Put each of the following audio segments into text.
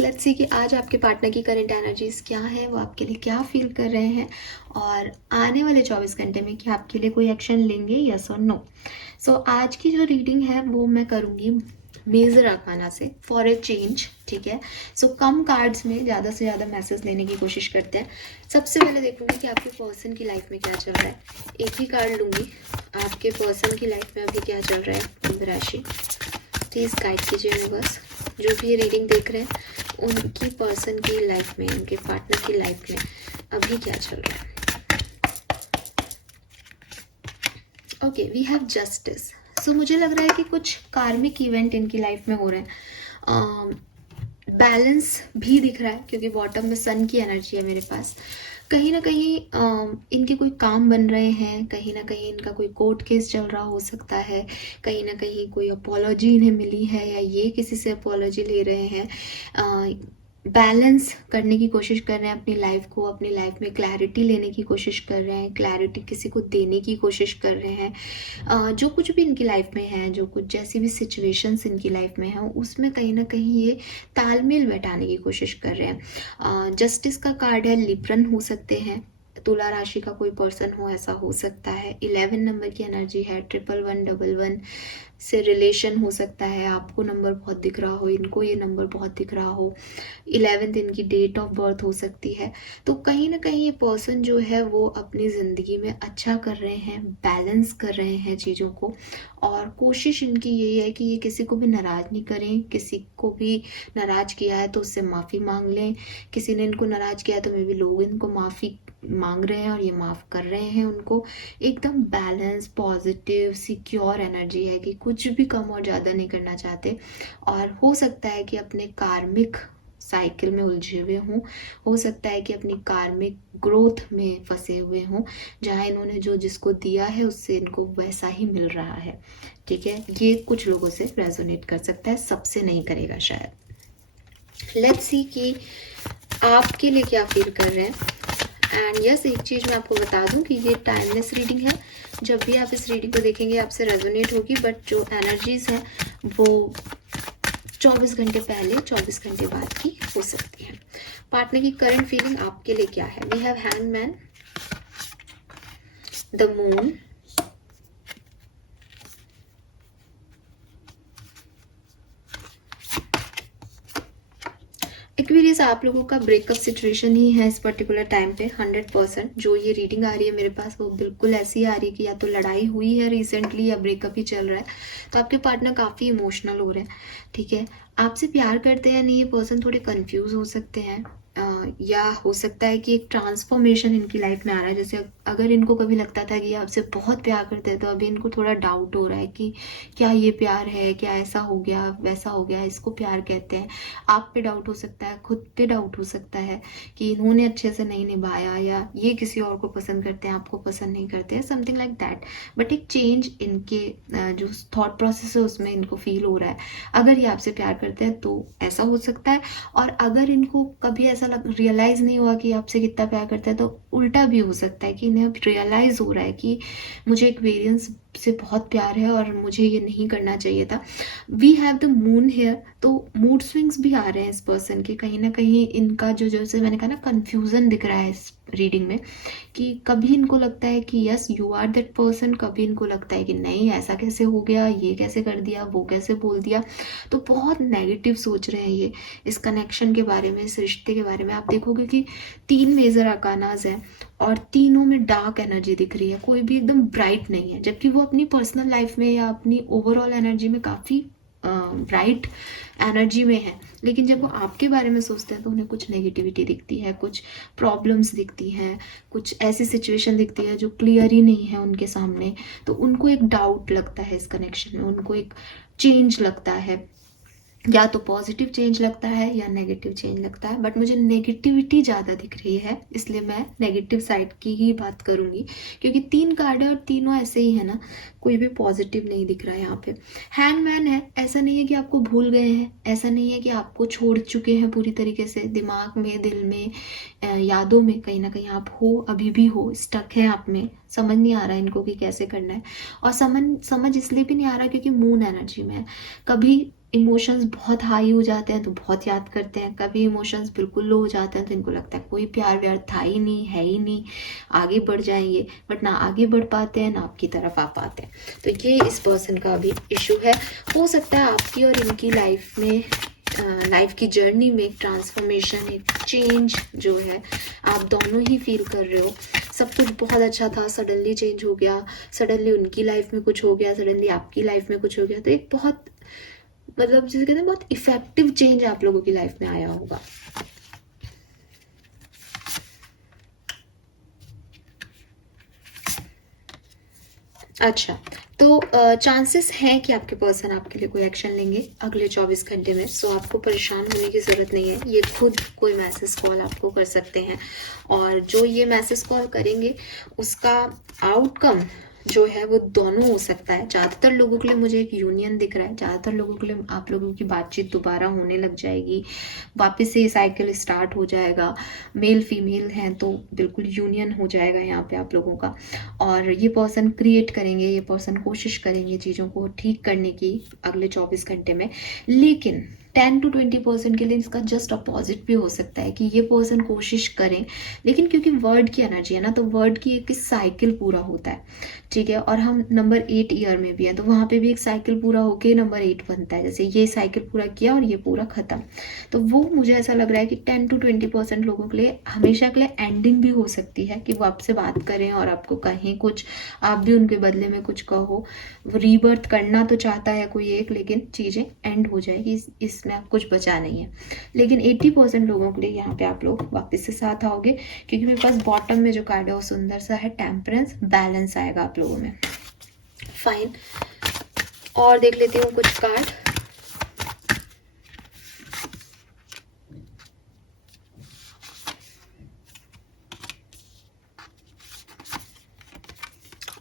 Let's see कि आज आपके पार्टनर की करंट एनर्जीज क्या है, वो आपके लिए क्या फील कर रहे हैं और आने वाले 24 घंटे में क्या आपके लिए कोई एक्शन लेंगे, यस और नो। सो आज की जो रीडिंग है वो मैं करूँगी मेजर आर्काना से फॉर ए चेंज, ठीक है। सो कम कार्ड्स में ज़्यादा से ज़्यादा मैसेज लेने की कोशिश करते हैं। सबसे पहले देखूंगी कि आपके पर्सन की लाइफ में क्या चल रहा है। एक ही कार्ड लूँगी, आपके पर्सन की लाइफ में अभी क्या चल रहा है। कुंभ राशि, प्लीज़ गाइड कीजिए यूनिवर्स। जो भी ये रीडिंग देख रहे हैं उनकी पर्सन की लाइफ में, उनके पार्टनर की लाइफ में अभी क्या चल रहा है। Okay, we have justice. So मुझे लग रहा है कि कुछ कार्मिक इवेंट इनकी लाइफ में हो रहे हैं। बैलेंस भी दिख रहा है क्योंकि बॉटम में सन की एनर्जी है मेरे पास। कहीं ना कहीं इनके कोई काम बन रहे हैं, कहीं ना कहीं इनका कोई कोर्ट केस चल रहा हो सकता है, कहीं ना कहीं कोई अपोलॉजी इन्हें मिली है या ये किसी से अपोलॉजी ले रहे हैं। बैलेंस करने की कोशिश कर रहे हैं अपनी लाइफ को, अपनी लाइफ में क्लैरिटी लेने की कोशिश कर रहे हैं, क्लैरिटी किसी को देने की कोशिश कर रहे हैं। जो कुछ भी इनकी लाइफ में है, जो कुछ जैसी भी सिचुएशंस इनकी लाइफ में है, उसमें कहीं ना कहीं ये तालमेल बैठाने की कोशिश कर रहे हैं। जस्टिस का कार्ड है, लिब्रन हो सकते हैं, तुला राशि का कोई पर्सन हो, ऐसा हो सकता है। 11 नंबर की एनर्जी है, 1111 से रिलेशन हो सकता है। आपको नंबर बहुत दिख रहा हो, इनको ये नंबर बहुत दिख रहा हो। 11th इनकी डेट ऑफ बर्थ हो सकती है। तो कहीं ना कहीं ये पर्सन जो है वो अपनी ज़िंदगी में अच्छा कर रहे हैं, बैलेंस कर रहे हैं चीज़ों को, और कोशिश इनकी यही है कि ये किसी को भी नाराज़ नहीं करें। किसी को भी नाराज़ किया है तो उससे माफ़ी मांग लें, किसी ने इनको नाराज़ किया है तो मे बी लोग इनको माफ़ी मांग रहे हैं और ये माफ़ कर रहे हैं उनको। एकदम बैलेंस, पॉजिटिव, सिक्योर एनर्जी है कि कुछ भी कम और ज़्यादा नहीं करना चाहते। और हो सकता है कि अपने कार्मिक साइकिल में उलझे हुए हों, हो सकता है कि अपनी कार्मिक ग्रोथ में फंसे हुए हों, जहाँ इन्होंने जो जिसको दिया है उससे इनको वैसा ही मिल रहा है, ठीक है। ये कुछ लोगों से रेजोनेट कर सकता है, सबसे नहीं करेगा शायद। लेट्स सी कि आपके लिए क्या फील कर रहे हैं। एंड यस, एक चीज़ मैं आपको बता दूं कि ये टाइमलेस रीडिंग है। जब भी आप इस रीडिंग को देखेंगे आपसे रेजोनेट होगी, बट जो एनर्जीज हैं वो 24 घंटे पहले, 24 घंटे बाद की हो सकती है। पार्टनर की करंट फीलिंग आपके लिए क्या है। We have hangman, the moon, Aquarius. आप लोगों का ब्रेकअप सिचुएशन ही है इस पर्टिकुलर टाइम पे 100%। जो ये रीडिंग आ रही है मेरे पास वो बिल्कुल ऐसी आ रही है कि या तो लड़ाई हुई है रिसेंटली या ब्रेकअप ही चल रहा है। तो आपके पार्टनर काफ़ी इमोशनल हो रहे हैं, ठीक है। आपसे प्यार करते हैं नहीं, ये पर्सन थोड़े कंफ्यूज हो सकते हैं, या हो सकता है कि एक ट्रांसफॉर्मेशन इनकी लाइफ में आ रहा है। जैसे अगर इनको कभी लगता था कि ये आपसे बहुत प्यार करते हैं तो अभी इनको थोड़ा डाउट हो रहा है कि क्या ये प्यार है, क्या ऐसा हो गया वैसा हो गया, इसको प्यार कहते हैं। आप पे डाउट हो सकता है, खुद पे डाउट हो सकता है कि इन्होंने अच्छे से नहीं निभाया, या ये किसी और को पसंद करते हैं, आपको पसंद नहीं करते हैं, समथिंग लाइक दैट। बट एक चेंज इनके जो थॉट प्रोसेस है उसमें इनको फील हो रहा है। अगर ये आपसे प्यार करते हैं तो ऐसा हो सकता है, और अगर इनको कभी ऐसा रियलाइज़ नहीं हुआ कि आपसे कितना प्यार करता है तो उल्टा भी हो सकता है कि इन्हें अब रियलाइज़ हो रहा है कि मुझे एक्वेरियंस से बहुत प्यार है और मुझे ये नहीं करना चाहिए था। We have the moon here, तो मूड स्विंग्स भी आ रहे हैं इस पर्सन के। कहीं ना कहीं इनका जो जैसे मैंने कहा ना, कन्फ्यूज़न दिख रहा है इस रीडिंग में कि कभी इनको लगता है कि yes you are that person, कभी इनको लगता है कि नहीं ऐसा कैसे हो गया, ये कैसे कर दिया, वो कैसे बोल दिया। तो बहुत नेगेटिव सोच रहे हैं ये इस कनेक्शन के बारे में, इस रिश्ते के बारे में। आप देखोगे कि 3 मेजर अकानाज हैं और तीनों में डार्क एनर्जी दिख रही है, कोई भी एकदम ब्राइट नहीं है। जबकि वो अपनी पर्सनल लाइफ में या अपनी ओवरऑल एनर्जी में काफ़ी ब्राइट एनर्जी में है, लेकिन जब वो आपके बारे में सोचते हैं तो उन्हें कुछ नेगेटिविटी दिखती है, कुछ प्रॉब्लम्स दिखती हैं, कुछ ऐसी सिचुएशन दिखती है जो क्लियर ही नहीं है उनके सामने। तो उनको एक डाउट लगता है इस कनेक्शन में, उनको एक चेंज लगता है, या तो पॉजिटिव चेंज लगता है या नेगेटिव चेंज लगता है। बट मुझे नेगेटिविटी ज़्यादा दिख रही है, इसलिए मैं नेगेटिव साइड की ही बात करूँगी, क्योंकि 3 कार्ड है और तीनों ऐसे ही है ना, कोई भी पॉजिटिव नहीं दिख रहा है यहाँ पे। हैंगमैन है, ऐसा नहीं है कि आपको भूल गए हैं, ऐसा नहीं है कि आपको छोड़ चुके हैं पूरी तरीके से, दिमाग में, दिल में, यादों में कहीं ना कहीं आप हो, अभी भी हो, स्टक है आप में, समझ नहीं आ रहा है इनको कि कैसे करना है। और समझ इसलिए भी नहीं आ रहा क्योंकि मून एनर्जी में है। कभी इमोशंस बहुत हाई हो जाते हैं तो बहुत याद करते हैं, कभी इमोशंस बिल्कुल लो हो जाते हैं तो इनको लगता है कोई प्यार व्यार था ही नहीं, है ही नहीं, आगे बढ़ जाएंगे, बट ना आगे बढ़ पाते हैं ना आपकी तरफ आ पाते हैं। तो ये इस पर्सन का भी इशू है। हो सकता है आपकी और इनकी लाइफ में, लाइफ की जर्नी में एक ट्रांसफॉर्मेशन, एक चेंज जो है आप दोनों ही फील कर रहे हो। सब कुछ बहुत अच्छा था, सडनली चेंज हो गया, सडनली उनकी लाइफ में कुछ हो गया, सडनली आपकी लाइफ में कुछ हो गया। तो एक बहुत, मतलब जिसे कहते हैं बहुत इफेक्टिव चेंज आप लोगों की लाइफ में आया होगा। अच्छा, तो चांसेस हैं कि आपके पर्सन आपके लिए कोई एक्शन लेंगे अगले 24 घंटे में। सो आपको परेशान होने की ज़रूरत नहीं है, ये खुद कोई मैसेज कॉल आपको कर सकते हैं, और जो ये मैसेज कॉल करेंगे उसका आउटकम जो है वो दोनों हो सकता है। ज़्यादातर लोगों के लिए मुझे एक यूनियन दिख रहा है, ज़्यादातर लोगों के लिए आप लोगों की बातचीत दोबारा होने लग जाएगी, वापस से साइकिल स्टार्ट हो जाएगा। मेल फीमेल हैं तो बिल्कुल यूनियन हो जाएगा यहाँ पे आप लोगों का। और ये पर्सन क्रिएट करेंगे, ये पर्सन कोशिश करेंगे चीज़ों को ठीक करने की अगले 24 घंटे में। लेकिन 10 to 20% के लिए इसका जस्ट अपोजिट भी हो सकता है कि ये पर्सन कोशिश करें, लेकिन क्योंकि वर्ड की एनर्जी है ना, तो वर्ड की एक साइकिल पूरा होता है, ठीक है। और हम नंबर 8 ईयर में भी है, तो वहाँ पे भी एक साइकिल पूरा होके नंबर 8 बनता है। जैसे ये साइकिल पूरा किया और ये पूरा खत्म, तो वो मुझे ऐसा लग रहा है कि 10 to 20% लोगों के लिए हमेशा के लिए एंडिंग भी हो सकती है, कि वो आपसे बात करें और आपको कहें कुछ, आप भी उनके बदले में कुछ कहो। वो रीबर्थ करना तो चाहता है कोई एक, लेकिन चीज़ें एंड हो जाएगी, इसमें आप कुछ बचा नहीं है। लेकिन 80% लोगों के लिए यहाँ पे आप लोग वापस से साथ आओगे, क्योंकि मेरे पास बॉटम में जो कार्ड है वो सुंदर सा है, टेम्परेंस, बैलेंस आएगा आप लोगों में। फाइन, और देख लेती हूँ कुछ कार्ड।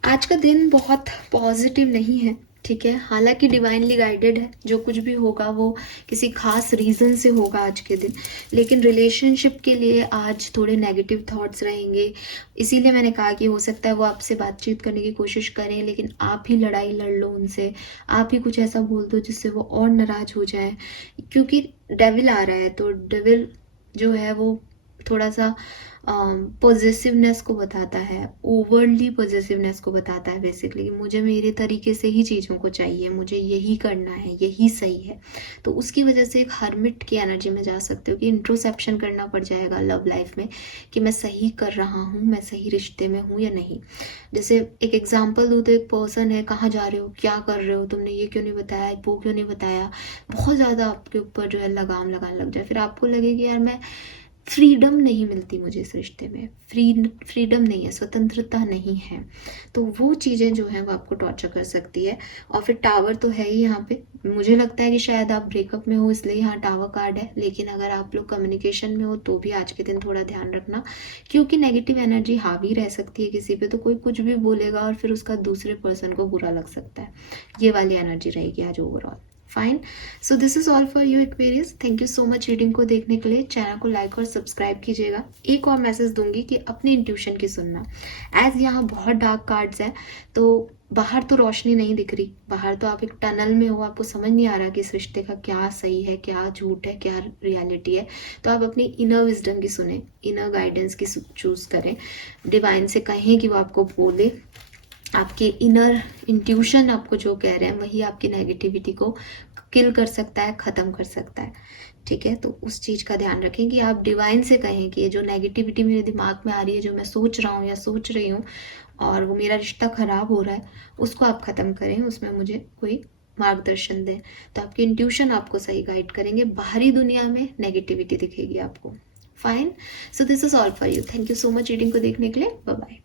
आज का दिन बहुत पॉजिटिव नहीं है, ठीक है। हालांकि डिवाइनली गाइडेड है, जो कुछ भी होगा वो किसी खास रीज़न से होगा आज के दिन, लेकिन रिलेशनशिप के लिए आज थोड़े नेगेटिव थॉट्स रहेंगे। इसीलिए मैंने कहा कि हो सकता है वो आपसे बातचीत करने की कोशिश करें, लेकिन आप ही लड़ाई लड़ लो उनसे, आप ही कुछ ऐसा बोल दो जिससे वो और नाराज़ हो जाए। क्योंकि डेविल आ रहा है, तो डेविल जो है वो थोड़ा सा पॉजिटिवनेस को बताता है, ओवरली पॉजिटिवनेस को बताता है बेसिकली। मुझे मेरे तरीके से ही चीज़ों को चाहिए, मुझे यही करना है, यही सही है। तो उसकी वजह से एक हर्मिट की एनर्जी में जा सकते हो कि इंट्रोस्पेक्शन करना पड़ जाएगा लव लाइफ में, कि मैं सही कर रहा हूँ, मैं सही रिश्ते में हूँ या नहीं। जैसे एक एग्जाम्पल दूँ तो एक पर्सन है, कहाँ जा रहे हो, क्या कर रहे हो, तुमने ये क्यों नहीं बताया, वो क्यों नहीं बताया, बहुत ज़्यादा आपके ऊपर जो है लगाम लगाने लग जाए। फिर आपको लगे कि यार मैं फ्रीडम नहीं मिलती मुझे इस रिश्ते में, फ्रीडम नहीं है, स्वतंत्रता नहीं है। तो वो चीज़ें जो हैं वो आपको टॉर्चर कर सकती है। और फिर टावर तो है ही यहाँ पे, मुझे लगता है कि शायद आप ब्रेकअप में हो इसलिए यहाँ टावर कार्ड है, लेकिन अगर आप लोग कम्युनिकेशन में हो तो भी आज के दिन थोड़ा ध्यान रखना, क्योंकि नेगेटिव एनर्जी हावी रह सकती है किसी पे। तो कोई कुछ भी बोलेगा और फिर उसका दूसरे पर्सन को बुरा लग सकता है, ये वाली एनर्जी रहेगी आज overall. Fine, so this is all for you Aquarius. Thank you so much reading को देखने के लिए। चैनल को लाइक और सब्सक्राइब कीजिएगा। एक और मैसेज दूंगी कि अपने इंट्यूशन की सुनना, एज यहाँ बहुत डार्क कार्ड्स हैं, तो बाहर तो रोशनी नहीं दिख रही, बाहर तो आप एक टनल में हो, आपको समझ नहीं आ रहा कि इस रिश्ते का क्या सही है, क्या झूठ है, क्या रियलिटी है। तो आप अपनी इनर विजडम की सुने, इनर गाइडेंस की चूज करें, डिवाइन से कहें कि वो आपको बोले। आपके इनर इंट्यूशन आपको जो कह रहे हैं वही आपकी नेगेटिविटी को किल कर सकता है, ख़त्म कर सकता है, ठीक है। तो उस चीज़ का ध्यान रखें कि आप डिवाइन से कहें कि ये जो नेगेटिविटी मेरे दिमाग में आ रही है, जो मैं सोच रहा हूँ या सोच रही हूँ और वो मेरा रिश्ता ख़राब हो रहा है, उसको आप ख़त्म करें, उसमें मुझे कोई मार्गदर्शन दें। तो आपके इंट्यूशन आपको सही गाइड करेंगे, बाहरी दुनिया में नेगेटिविटी दिखेगी आपको। Fine, so this is all for you. Thank you so much reading को देखने के लिए। Bye bye.